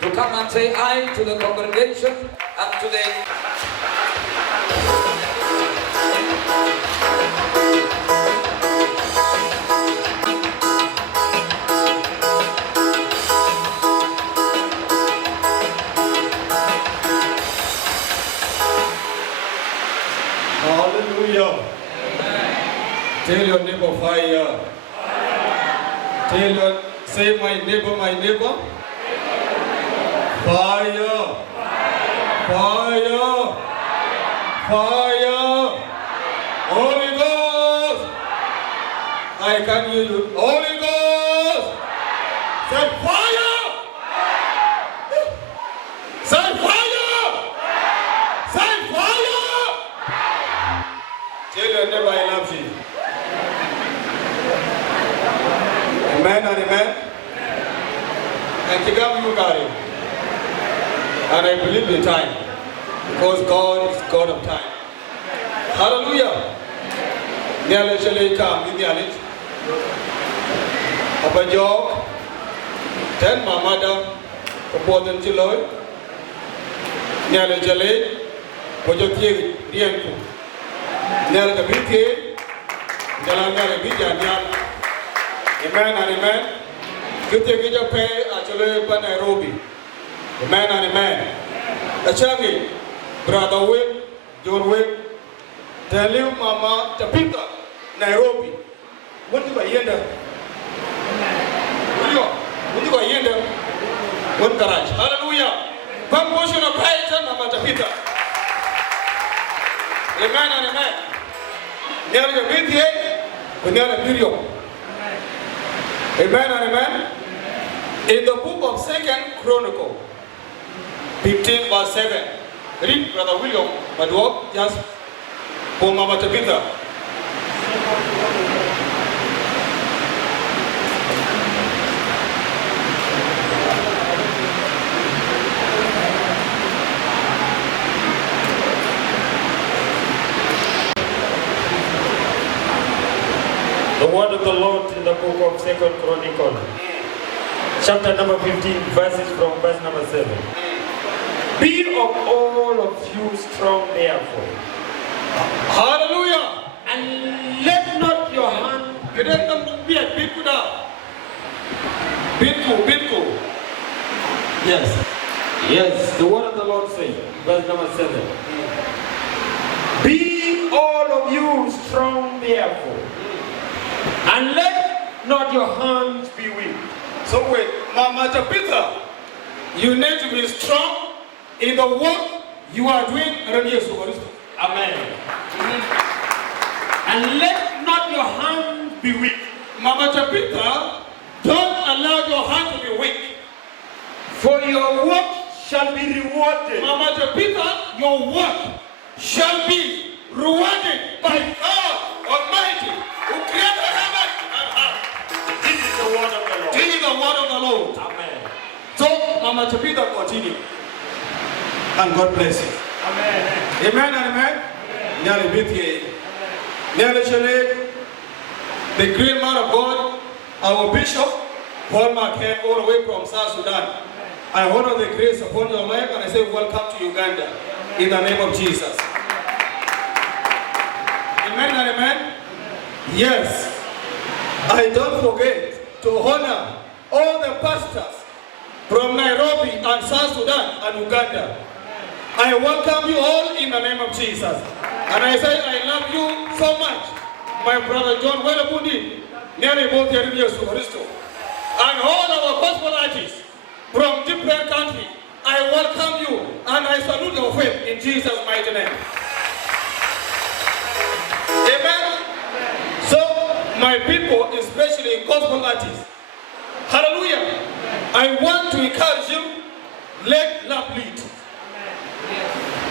to come and say aye to the congregation and to the... Hallelujah. Tell your neighbor fire. Say my neighbor, fire. Fire. Fire. Holy Ghost. I can hear you. Holy Ghost. Say fire. Say fire. Say fire. Tell your neighbor I love you. Amen and amen. And Kigam you got it. And I believe in time. Because God is God of time. Hallelujah. Nhialic Thong Rek. Open your 10 Mamada. Upon Chiloy. Nhialic Pojoki Rienku. Nhialic Viti. Jalanga Vijay. Amen and amen. Good thing you pay actually by Nairobi. Amen and amen. Achangi, Brother Will, John Will, tell you Mama Tapita, Nairobi. What do I hear? What do I hear? One garage. Hallelujah. Promotion of Python, Mama Tapita. Amen and amen. Nearly a video, but nearly a video. Amen and amen. In the book of 2nd Chronicle, 15 verse 7, read Brother William Madwok, just for Mama Tabitha. The word of the Lord in the book of 2nd Chronicle, chapter number 15, verses from verse number 7. Be of all of you strong therefore. Hallelujah. And let not your hand be Bitku. Yes, the word of the Lord says, verse number 7. Be all of you strong therefore. And let not your hands be weak. So wait, Mama Tabitha, you need to be strong in the work you are doing. Amen. And let not your hands be weak. Mama Tabitha, don't allow your hand to be weak. For your work shall be rewarded. Mama Tabitha, your work shall be rewarded by God Almighty, who created heaven and earth. This is the word of the Lord. This is the word of the Lord. Amen. So, Mama Tabitha, continue. And God bless you. Amen. Amen and amen. Nhialic the great man of God, our Bishop, Paul McCann, all the way from South Sudan. I honor the grace upon your life and I say welcome to Uganda in the name of Jesus. Amen and amen. Yes, I don't forget to honor all the pastors from Nairobi and South Sudan and Uganda. I welcome you all in the name of Jesus. And I say I love you so much. My brother John Welabundi, nearly both years to Christo. And all our gospel artists from different countries, I welcome you and I salute your faith in Jesus' mighty name. Amen. So, my people, especially gospel artists, hallelujah, I want to encourage you, let love lead.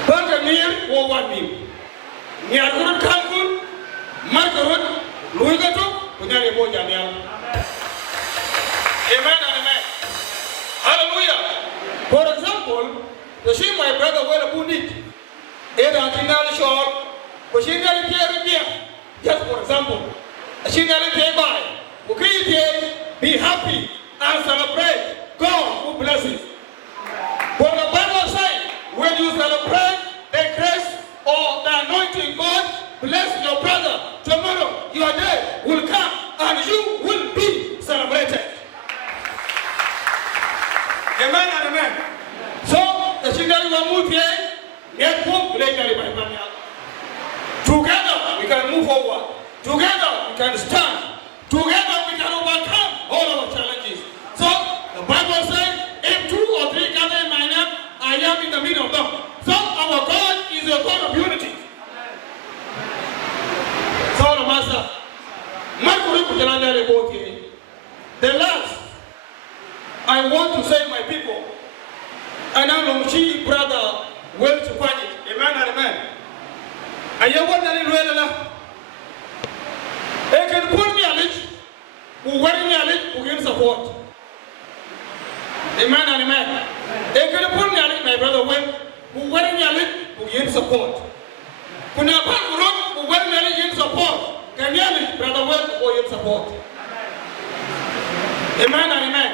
Pantamir or what me? Niakurut Kankun, Markarut, Luigato, Punaribo Jamiel. Amen and amen. Hallelujah. For example, you see my brother Welabundi, Eda Tinali Shore, Pushinali Pierre, just for example, Shinali by, be happy and celebrate. God Amen and amen. So, the children will move here. Get home later. Together we can move forward. Together we can stand. Together we can overcome all our challenges. So, the Bible says, if 2 or 3 gather in my name, I am in the middle of them. So, our God is a God of unity. So, the Master, the last, I want to say, my people, and I'm brother, well to find it. Amen and amen. And you want to know I can put Nhialic, who wear Nhialic, who give support. Amen and amen. I can put Nhialic, my brother, who wear Nhialic, who give support. Who wear Nhialic, give support. Can Nhialic, brother, who give support. Amen and amen.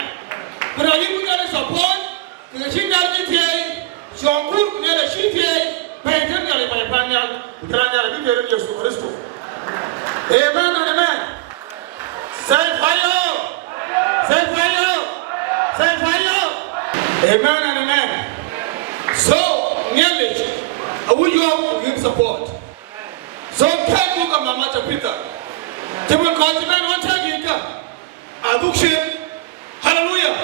But I give you support. The Nhialic here, John Cook, the sheet here, painted by Panyal, Amen and amen. Say fire! Say fire! Say fire! Amen and amen. So, Nhialic, will you give support? So, thank you, Mama Peter. Timon Continent, one time, Adukshin, hallelujah.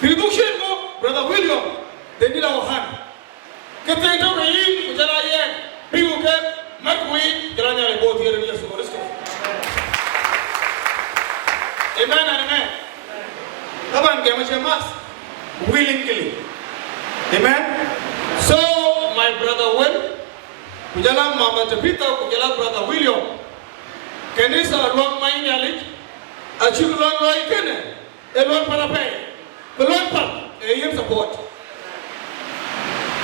Adukshin, Brother William, they need our hand. Get them to me, people get Markway, Jelanya, both here in the Amen and amen. Come on, give us your mass willingly. Amen. So, my brother Will, Kujala Mama Tapita, Kujala brother William, can this long my Nhialic? A children like Kenne, a long parapay, the long pump, a year support.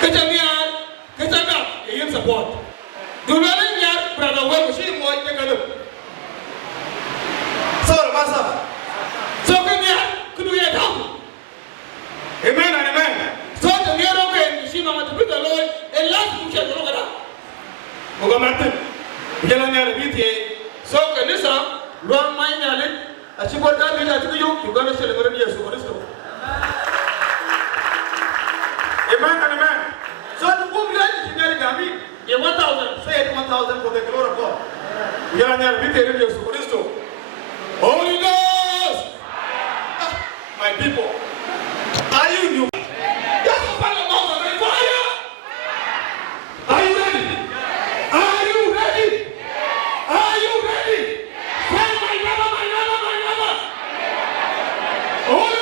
Ketania, Ketana, a year support. Do not let brother Will, she might take a look. So, Master, so could we help? Amen and amen. So, the year okay, she mama to put the Lord and last to check the Logada. Ogamartin, Jelanya, so, can this run my Nhialic? As you got that, you're going to celebrate your Superisto. Amen and amen. So, the book is Nhialic, you 1,000, say 1,000 for the glory of God. We are now with your Superisto. Holy Ghost! My people, are you new? Just open your mouth and fire! Are you ready? Are you ready? Are you ready? Say my brother, my brother, my brother! Holy